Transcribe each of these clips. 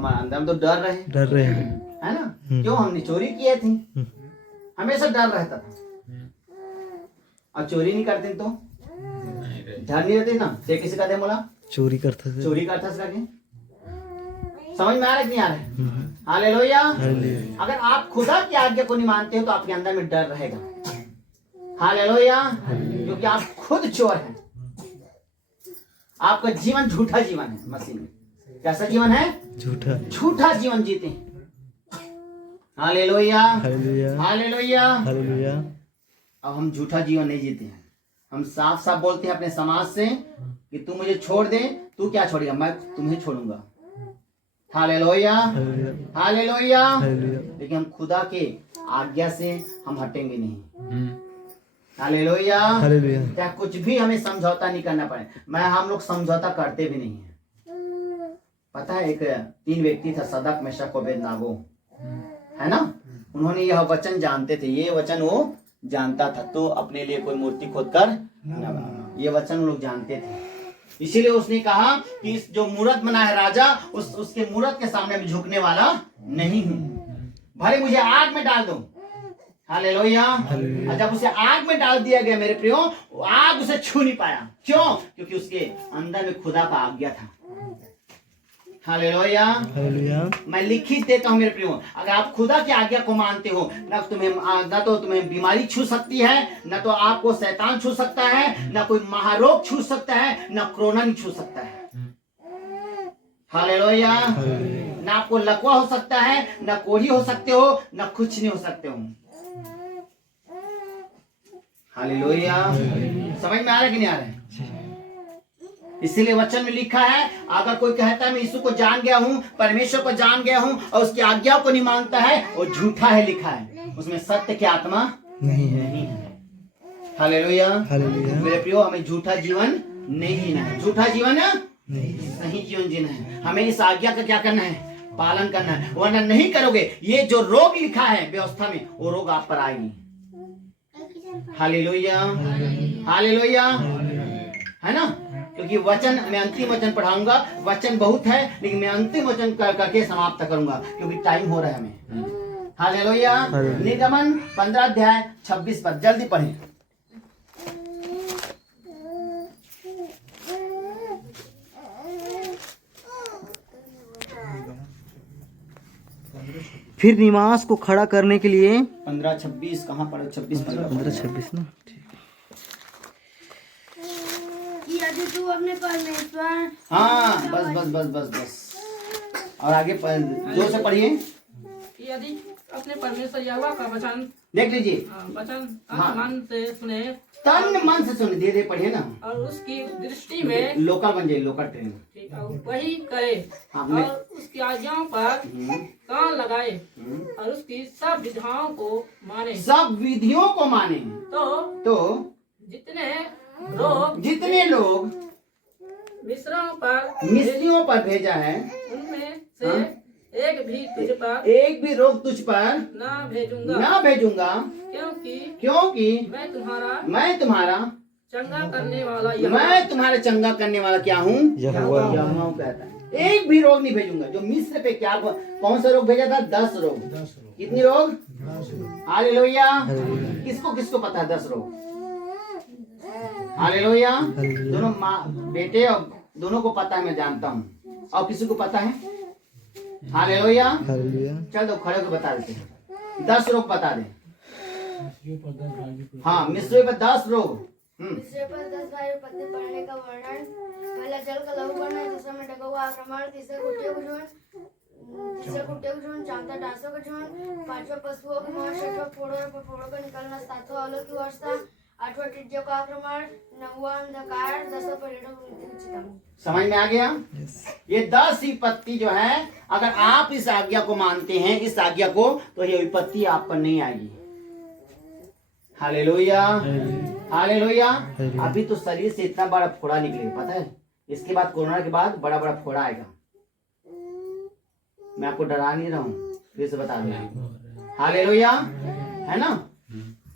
हमारे अंदर हम तो डर रहे हैं। है ना। क्यों? हमने चोरी किए थे, हमेशा डर रहता था। अब चोरी नहीं करते तो डर नहीं रहते ना। ते किसी का दे बोला चोरी करता था। चोरी करता था। समझ में आ रहा है कि नहीं आ रहा है? हालेलुया। अगर आप खुदा की आज्ञा को नहीं मानते हो तो आपके अंदर में डर रहेगा। हालेलुया। क्योंकि आप खुद चोर हैं। आपका जीवन झूठा जीवन है मसीह में। कैसा जीवन है? झूठा जीवन जीते हैं। Hallelujah, hallelujah, hallelujah. अब हम झूठा जीवन नहीं जीते हैं। हम साफ साफ बोलते हैं अपने समाज से कि तू मुझे छोड़ दे। तू क्या छोड़ेगा? मैं तुम्हें छोड़ूंगा। Hallelujah, hallelujah. लेकिन हम खुदा के आज्ञा से हम हटेंगे नहीं। हालेलुया, क्या कुछ भी हमें समझौता नहीं करना पड़े। हम लोग समझौता करते भी नहीं है। पता है, एक 3 व्यक्ति था, सदक मेशक अबेदनागो, है ना। उन्होंने यह वचन जानते थे, ये वचन वो जानता था, तो अपने लिए कोई मूर्ति खोद कर न बनाना, ये वचन लोग जानते थे। इसीलिए उसने कहा कि इस जो मूर्त बना है राजा, उसके मूर्त के सामने मैं झुकने वाला नहीं हूं, भले मुझे आग में डाल दो। हालेलुया। जब उसे आग में डाल दिया गया मेरे प्रियो, आग उसे छू नहीं पाया। क्यों? क्योंकि उसके अंदर में खुदा का आज्ञा था। हालेलुया। मैं लिखित देता हूं मेरे प्रियो, अगर आप खुदा की आज्ञा को मानते हो, न तो तुम्हें बीमारी छू सकती है, न तो आपको शैतान छू सकता है, न कोई महारोग छू सकता है, न कोरोना नहीं छू सकता है। हालेलुया। न आपको लकवा हो सकता है, न कोढ़ी हो सकते हो, न कुछ नहीं हो सकते हो। हालेलुया। समझ में आ रहा है कि नहीं आ रहा है? इसीलिए वचन में लिखा है, अगर कोई कहता है मैं यीशु को जान गया हूं, परमेश्वर को जान गया हूं, और उसकी आज्ञा को नहीं मानता है, वो झूठा है। लिखा है उसमें सत्य की आत्मा नहीं है। हालेलुया। मेरे प्रियो, हमें झूठा जीवन नहीं जीना है। झूठा जीवन सही जीवन जीना है। हमें इस आज्ञा का क्या करना है? पालन करना है, वरना नहीं करोगे, ये जो रोग लिखा है व्यवस्था में, वो रोग आप पर आएगी। हालेलुया, हालेलुया, है ना। क्योंकि वचन, मैं अंतिम वचन पढ़ाऊंगा। वचन बहुत है, लेकिन मैं अंतिम वचन करके समाप्त करूंगा, क्योंकि टाइम हो रहा है हमें। हालेलुया। निर्गमन 15 अध्याय 26 पर जल्दी पढ़ें। फिर निवास को खड़ा करने के लिए 15-26 कहाँ पढ़ो? 26 15-26 ना। यदि तू अपने परमेश्वर, हाँ, बस बस बस बस बस। और आगे जोर से पढ़िए। यदि अपने परमेश्वर यहोवा का वचन देख लीजिए, वचन हाँ। मन से सुने, तन मन से सुने, धीरे पढ़िए ना, और उसकी दृष्टि में लोकल बन जाए, लोकल ट्रेन। ठीक है, वही करे, हाँ, और उसकी आज्ञाओं पर कान लगाए, और उसकी सब विधाओं को माने, सब विधियों को माने, तो जितने लोग मिस्रियों पर भेजा है, उनमें से एक भी रोग तुझ पर ना भेजूंगा, क्योंकि मैं तुम्हारा चंगा करने वाला, मैं तुम्हारा चंगा करने वाला क्या हूँ? यहोवा कहता है। एक भी रोग नहीं भेजूंगा। जो मिस्र पे क्या, कौन सा रोग भेजा था? 10 रोग। कितनी रोग? हालेलुया। किसको किसको पता है 10 रोग? हालेलुया। दोनों माँ बेटे और दोनों को पता है, मैं जानता हूँ। और किसी को पता है? हालेलुया। चल दो खड़े होकर बता देते हैं। 10 रोग बता दे। हाँ, मिस्र पर 10 रोग। दूसरे पर 10 वायु पत्नी पड़ने का वर्णन। पहला जल का लहू बनना, दूसरा में ढका हुआ आक्रमण, तीसरा कुटिया को झुंड, चौथा डांसों का झुंड, पांचवा पशुओं की मौत, छठवां फोड़ों का निकलना, सातवां औलों की वर्षा, आठवां टिड्डियों का आक्रमण, नौवां अंधकार, 10वां पर्यटकों की मृत्यु की चेतावनी। समझ में आ गया? ये 10 विपत्ति जो है, अगर आप इस आज्ञा को मानते हैं, इस आज्ञा को, तो ये विपत्ति आप पर नहीं आएगी। Hallelujah, hallelujah. अभी तो शरीर से इतना बड़ा फोड़ा निकलेगा, पता है? इसके बाद, कोरोना के बाद बड़ा बड़ा फोड़ा आएगा। मैं आपको डरा नहीं रहा हूँ, फिर से बता दूं। हालेलुया, है ना।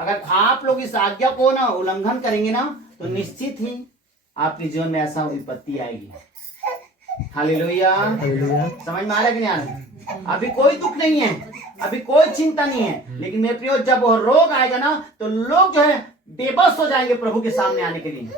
अगर आप लोग इस आज्ञा को ना उल्लंघन करेंगे ना, तो निश्चित ही आपके जीवन में ऐसा विपत्ति आएगी। हालेलुया। हालेलुया। समझ में आ रहा है कि नहीं आ रहा? अभी कोई दुख नहीं है, अभी कोई चिंता नहीं है, लेकिन मेरे प्रियो जब वो रोग आएगा ना तो लोग जो है बेबस हो जाएंगे प्रभु के सामने आने के लिए।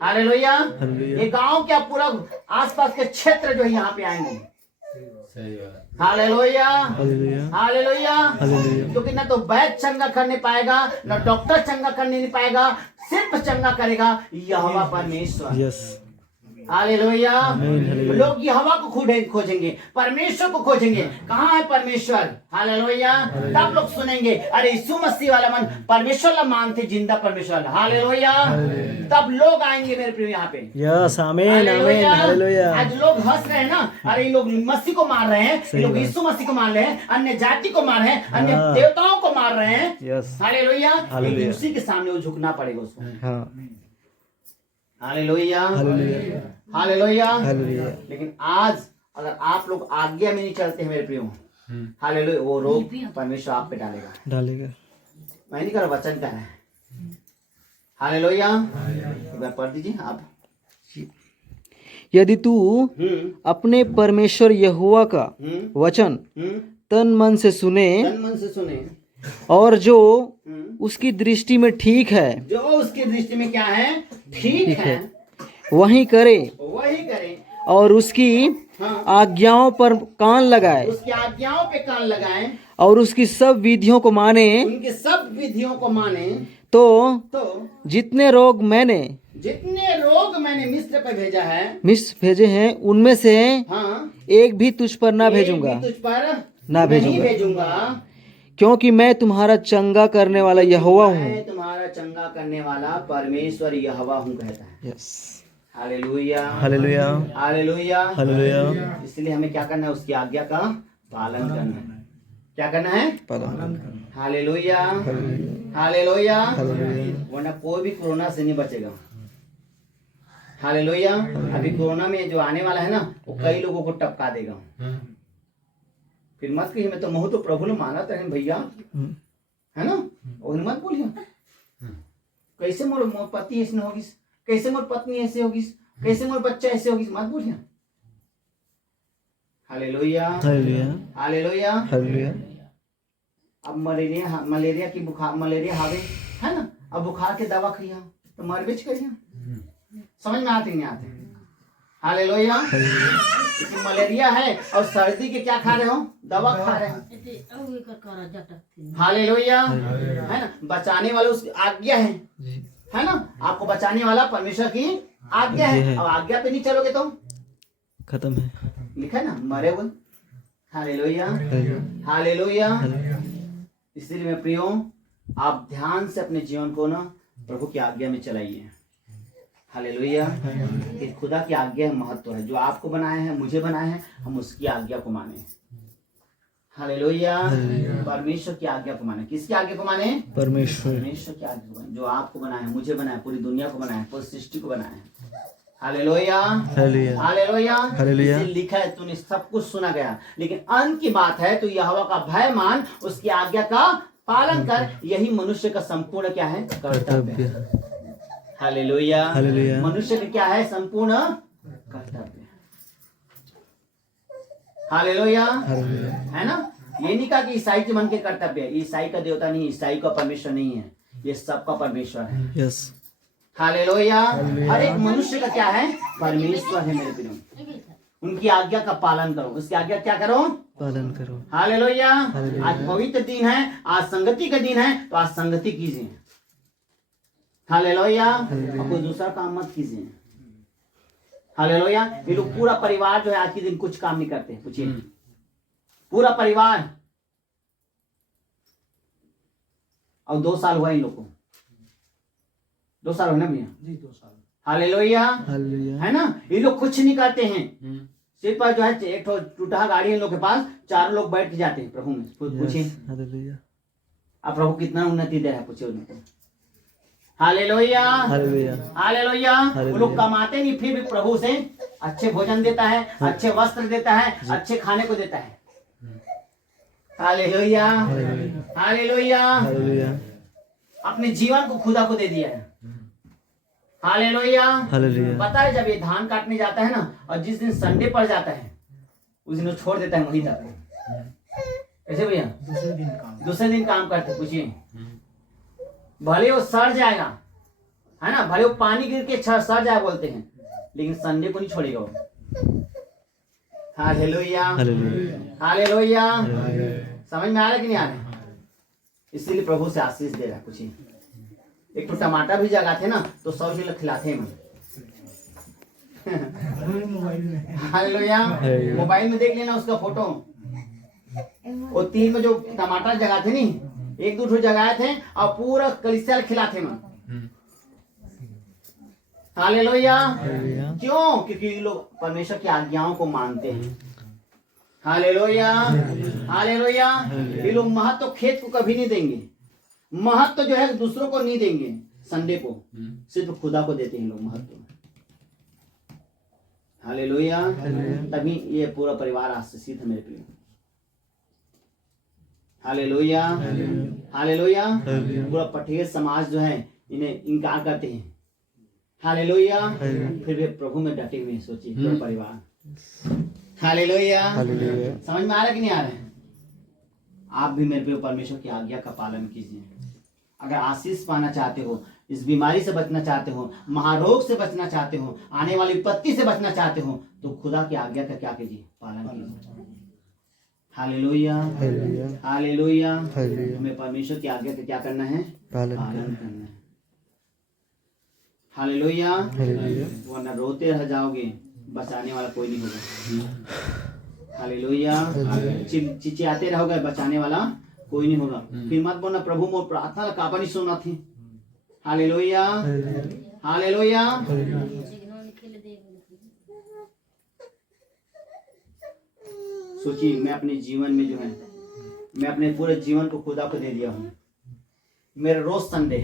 हालेलुया। हालेलुया। ये गांव क्या पूरा आसपास के क्षेत्र जो है यहाँ पे आएंगे। हालेलुया। हालेलुया। हालेलुया। हालेलुया। क्योंकि ना तो वैद्य चंगा करने पाएगा, ना डॉक्टर चंगा करने नहीं पाएगा, सिर्फ चंगा करेगा यहोवा परमेश्वर। यस। हालेलुया। आमीन, हालेलुया। लोग यहोवा को खोजेंगे, परमेश्वर को खोजेंगे। कहाँ है परमेश्वर? हालेलुया। तब लोग सुनेंगे अरे यीशु मसीह वाला मन परमेश्वर ला मानते, जिंदा परमेश्वर। हालेलुया। तब लोग आएंगे मेरे प्रिय यहाँ पे। यस। आमीन। आमीन। हालेलुया। हालेलुया। आज लोग हंस रहे हैं ना, अरे ये लोग मसीह को मार रहे हैं, ये सही लोग बात। यीशु मसीह को मार रहे हैं, अन्य जाति को मार रहे हैं, अन्य हाँ। देवताओं को मार रहे हैं। यस। हालेलुया। हालेलुया। लेकिन उसी के सामने वो झुकना पड़ेगा उसको। हाँ। हालेलुया। हालेलुया। हालेलुया। हालेलुया। लेकिन आज अगर आप लोग आज्ञा में नहीं चलते हैं मेरे प्रियो, हालेलुया, वो रोग परमेश्वर आप पे डालेगा। डालेगा। मैं नहीं कर रहा, वचन का है। हालेलुया। एक बार पढ़ दीजिए आप। यदि तू हम्म अपने परमेश्वर यहोवा का हम्म वचन हम्म तन मन से सुने तन मन से सुने, और जो हम्म, उसकी दृष्टि में ठीक है जो उसकी दृष्टि में क्या है, ठीक है, वही करे, वही करे, और उसकी हाँ, आज्ञाओं पर कान लगाए, उसकी आज्ञाओं पे कान लगाएं, और उसकी सब विधियों को माने, उनके सब विधियों को माने, तो जितने रोग मैंने जितने रोग मैंने मिस्र पे भेजा है, मिस्र भेजे हैं उनमें से हाँ, एक भी तुझ पर ना एक भेजूंगा, भी तुझ पर ना नहीं भेजूंगा। भेजूंगा, क्योंकि मैं तुम्हारा चंगा करने वाला यहोवा हूँ। मैं तुम्हारा चंगा करने वाला परमेश्वर यहोवा हूँ कहता है। Yes. Hallelujah. Hallelujah. Hallelujah. Hallelujah. इसलिए हमें क्या करना है, उसकी आज्ञा का पालन करना है। क्या करना है? पालन। हालेलुया। हालेलुया। हालेलुया। वरना कोई भी कोरोना से नहीं बचेगा। हालेलुया। अभी कोरोना में जो आने वाला है ना, वो कई लोगों को टपका देगा। फिर मत कहिए मैं तो महू तो प्रभु ने माना था भैया, है ना, और मत बोलिए कैसे मोर पति ऐसे होगी, कैसे मोर पत्नी ऐसे होगी, कैसे मोर बच्चा ऐसे होगी, मत बोलिए। हालेलुया। हालेलुया। हालेलुया। हालेलुया। अब मलेरिया की बुखार, मलेरिया हावे है ना, अब बुखार के दवा खइया तो मर बेच करिए। समझ में आते नहीं आते? हालेलुया। लेकिन मलेरिया है और सर्दी के क्या खा रहे हो, दवा खा रहे हो। हालेलुया। है ना, बचाने वाला उसकी आज्ञा है ना, आपको बचाने वाला परमेश्वर की आज्ञा है। अब आज्ञा पे नहीं चलोगे तो खत्म है। लिखा है ना, मरे हुए। हालेलुया। हालेलुया। इसलिए मैं प्रियो, आप ध्यान से अपने जीवन को ना प्रभु की आज्ञा में चलाइए। हालेलुया। कि खुदा की आज्ञा महत्व है, जो आपको बनाए हैं, मुझे बनाए हैं, हम उसकी आज्ञा को माने। हालेलुया। परमेश्वर की आज्ञा को माने। किसकी आज्ञा को माने? परमेश्वर। परमेश्वर की आज्ञा को माने, जो आपको बनाए हैं, मुझे बनाए, पूरी दुनिया को बनाए, पूरी सृष्टि को बनाए हैं। हालेलुया। हालेलुया। हालेलुया। हालेलुया। इसे लिखा है, तूने सब कुछ सुना गया, लेकिन अंत की बात है, तो यहोवा का भय मान, उसकी आज्ञा का पालन कर, यही मनुष्य का संपूर्ण क्या है, कर्तव्य। हालेलुया। हालेलुया। मनुष्य का क्या है, संपूर्ण कर्तव्य। हालेलुया। है ना, ये नहीं कहा कि ईसाई के मन के कर्तव्य है, ईसाई का देवता नहीं, ईसाई का परमेश्वर नहीं है, ये सबका परमेश्वर है। यस। हालेलुया। हर एक मनुष्य का क्या है, परमेश्वर है मेरे प्रिय। उनकी आज्ञा का पालन करो, उसकी आज्ञा क्या करो, पालन करो। हालेलुया। आज पवित्र दिन है, आज संगति का दिन है, तो आज संगति कीजिए। हालेलुया। और कोई दूसरा काम मत कीजिए। हालेलुया। ये लोग पूरा परिवार जो है आज के दिन कुछ काम नहीं करते, पूछिए पूरा परिवार। और 2 साल हुआ इन लोग को, 2 साल हुए ना भैया जी, 2 साल। हालेलुया। हालेलुया। है ना, ये लोग कुछ नहीं करते हैं, सिर्फ जो है एक टूटा गाड़ी इन लोग के पास, 4 लोग बैठ के जाते हैं प्रभु में। पूछिए हालेलुया। अब प्रभु कितना उन्नति दे रहा है, पूछिए उनको। हालेलुया। हालेलुया। हालेलुया। वो लोग कमाते नहीं, फिर भी प्रभु से अच्छे भोजन देता है, अच्छे वस्त्र देता है, अच्छे खाने को देता है। हालेलुया। हालेलुया। हालेलुया। अपने जीवन को खुदा को दे दिया है। हालेलुया। हालेलुया। पता है जब ये धान काटने जाता है ना, और जिस दिन संडे पड़ जाता है उस दिन वो छोड़ देता है वहीं तक। कैसे भैया? दूसरे दिन काम करते, पूछिए। भले वो सड़ जाएगा, है ना, भले वो पानी गिर के सड़ जाए बोलते हैं, लेकिन संडे को नहीं छोड़ेगा वो। हालेलुया। हालेलुया। समझ में आ रहा कि नहीं आ रहा? इसीलिए प्रभु से आशीष दे रहा। कुछ एक तो टमाटर भी जगाते ना तो 100 किलो खिलाते हैं। हालेलुया। मोबाइल में देख लेना उसका फोटो। वो 3 में जो टमाटर जगाते नहीं, 1-2 जगाए थे और पूरा कलिसिया खिलाते मन। हालेलुया। क्यों? क्योंकि ये लोग परमेश्वर की आज्ञाओं को मानते हैं। हालेलुया। हालेलुया। ये लोग महत्व खेत को कभी नहीं देंगे, महत्व जो है दूसरों को नहीं देंगे, संडे को सिर्फ खुदा को देते हैं लोग महत्व। हालेलुया। तभी ये पूरा परिवार आशीषित है मेरे प्रिय। हालेलुया। हालेलुया। पूरा पठेर समाज जो है इन्हें इनकार करते हैं। हालेलुया। फिर भी प्रभु में डटे हुए हैं। सोचिए पूरा परिवार। हालेलुया। समझ में आ रहा है कि नहीं आ रहा है? आप भी मेरे प्रिय परमेश्वर की आज्ञा का पालन कीजिए। अगर आशीष पाना चाहते हो, इस बीमारी से बचना चाहते हो, महारोग से बचना चाहते हो, आने वाली विपत्ति से बचना चाहते हो, तो खुदा की आज्ञा का क्या कीजिए? पालन कीजिए। हालेलुया। हालेलुया। हमें परमेश्वर की आज्ञा का क्या करना है? पालन करना है। हालेलुया। वरना रोते रह जाओगे, बचाने वाला कोई नहीं होगा। हालेलुया। चिचियाते रहोगे, बचाने वाला कोई नहीं होगा। फिर मत बोलना प्रभु मोर प्रार्थना काबा नहीं सुना थी। हालेलुया। हालेलुया। सोचिए, मैं अपने जीवन में जो है, मैं अपने पूरे जीवन को खुदा को दे दिया हूँ। मेरा रोज संडे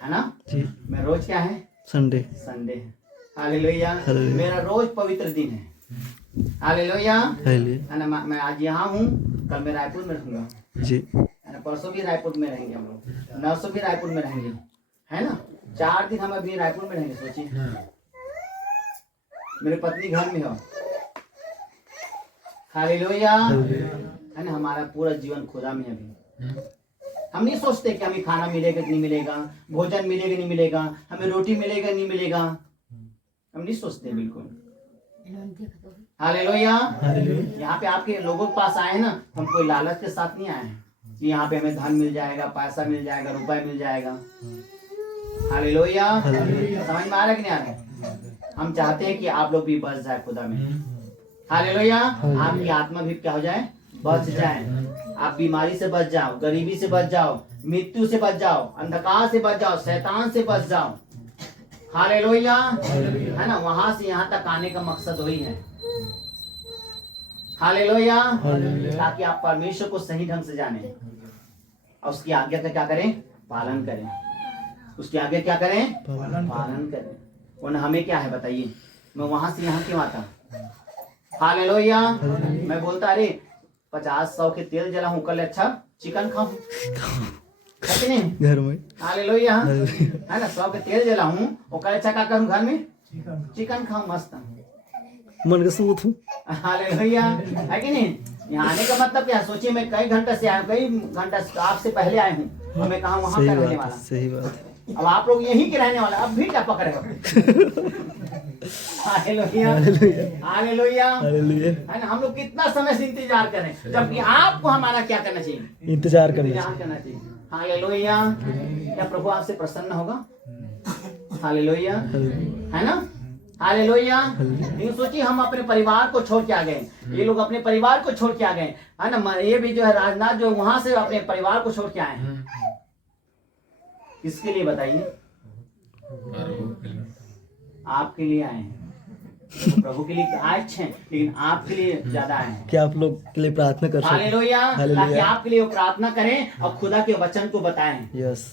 है ना जी। मेरा रोज क्या है? संडे है। हालेलुया। मेरा रोज पवित्र दिन है। हालेलुया। है ना। मैं आज यहाँ हूँ, कल मैं रायपुर में रहूंगा जी, है ना। परसों भी रायपुर में रहेंगे हम लोग, नरसों भी रायपुर में रहेंगे, है ना। 4 दिन हम अभी रायपुर में रहेंगे। सोचिए, मेरी पत्नी घर में हो। हालेलुया। है ना। हमारा पूरा जीवन खुदा में अभी। हम नहीं सोचते कि हमें खाना मिलेगा कि नहीं मिलेगा, भोजन मिलेगा नहीं मिलेगा, हमें रोटी मिलेगा नहीं मिलेगा, हम नहीं सोचते बिल्कुल। हालेलुया। यहाँ पे आपके लोगों के पास आए ना, हम कोई लालच के साथ नहीं आए हैं कि यहाँ पे हमें धन मिल जाएगा, पैसा मिल जाएगा, रुपए मिल जाएगा। हालेलुया। समझ में आ रहा है कि नहीं आ रहा? हम चाहते हैं कि आप लोग भी बच जाए खुदा में। हालेलुया। आपकी आत्मा भी क्या हो जाए? बच जाए। आप बीमारी से बच जाओ, गरीबी से बच जाओ, मृत्यु से बच जाओ, अंधकार से बच जाओ, शैतान से बच जाओ। हालेलुया। है ना। वहां से यहाँ तक आने का मकसद वही है। हालेलुया। ताकि आप परमेश्वर को सही ढंग से जाने और उसकी आज्ञा का क्या करें? पालन करें। उसकी आज्ञा क्या करें? पालन करें। वरना हमें क्या है बताइए? मैं वहां से यहाँ क्यों आता? हालेलुया। मैं बोलता अरे 50-100 के तेल जला हूँ, कल अच्छा चिकन खाऊं घर में। हालेलुया। है ना। 100 के तेल जला हूँ, और कल अच्छा क्या करूँ? घर में चिकन खाऊं मस्त मन का। हालेलुया। है कि नहीं? यहाँ आने का मतलब क्या? सोचिए, मैं कई घंटे से आया, कई घंटा आपसे पहले आया हूँ, और मैं कहा वहां का रहने वाला। सही बात। अब आप लोग यहीं के रहने वाला, अब भी क्या पकड़े हो? हालेलुया। हालेलुया। है ना। हम लोग कितना समय से इंतजार करें, जबकि आपको हमारा क्या करना चाहिए? इंतजार करना चाहिए। हालेलुया। क्या प्रभु आपसे प्रसन्न होगा? हालेलुया। है ना। हालेलुया। लेकिन सोचिए, हम अपने परिवार को छोड़ के आ गए, ये लोग अपने परिवार को छोड़ के आ गए, है ना। ये भी जो है राजनाथ जो वहां से अपने परिवार को छोड़ के आए हैं। किसके लिए बताइए? आपके लिए आए हैं। प्रभु के लिए आए हैं, लेकिन आपके लिए ज्यादा आए हैं। क्या आप लोग के लिए प्रार्थना कर सकते हैं? हालेलुया। ताकि आपके लिए प्रार्थना करें और खुदा के वचन को बताएं। यस।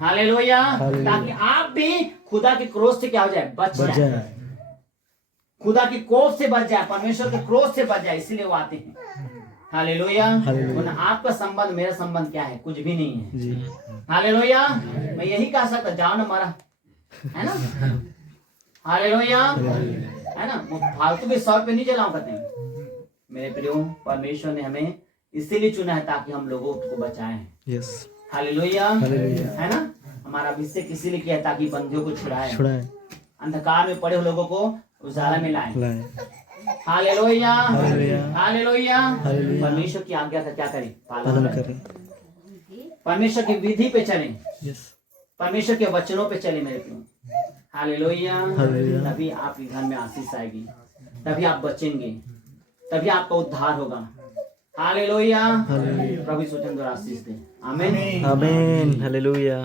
हालेलुया। ताकि आप भी खुदा के क्रोध से क्या हो जाए? बच जाए। खुदा की कोप से बच जाए, परमेश्वर के क्रोध से बच जाए, इसलिए वो आते हैं। हालेलुया। आपका संबंध मेरा संबंध क्या है? कुछ भी नहीं है। हालेलुया। मैं यही कह सकता, जाओ ना मारा है ना। हालेलुया, है ना। वो फालतू के शौक पे नहीं चलाओ करते हैं। मेरे प्रियो, परमेश्वर ने हमें इसीलिए चुना है ताकि हम लोगों को बचाएं। यस, हालेलुया, है ना। हमारा अभिषेक इसीलिए किया है ताकि बंदियों को छुड़ाए, छुड़ाए, अंधकार में पड़े हुए लोगों को उजाला में लाए। लाए। Hallelujah, hallelujah, hallelujah. हालेलुया। परमेश्वर की आज्ञा का क्या करें? पालन पालन करें। करें। परमेश्वर की विधि पे चलें, यस, परमेश्वर के वचनों पे चले मेरे प्रियो। Hallelujah, hallelujah. तभी आपके घर में आशीष आएगी, तभी आप बचेंगे, तभी आपका उद्धार होगा। Hallelujah, hallelujah. प्रभु स्वतंत्र आशीष दे। आमीन। आमीन, हालेलुया।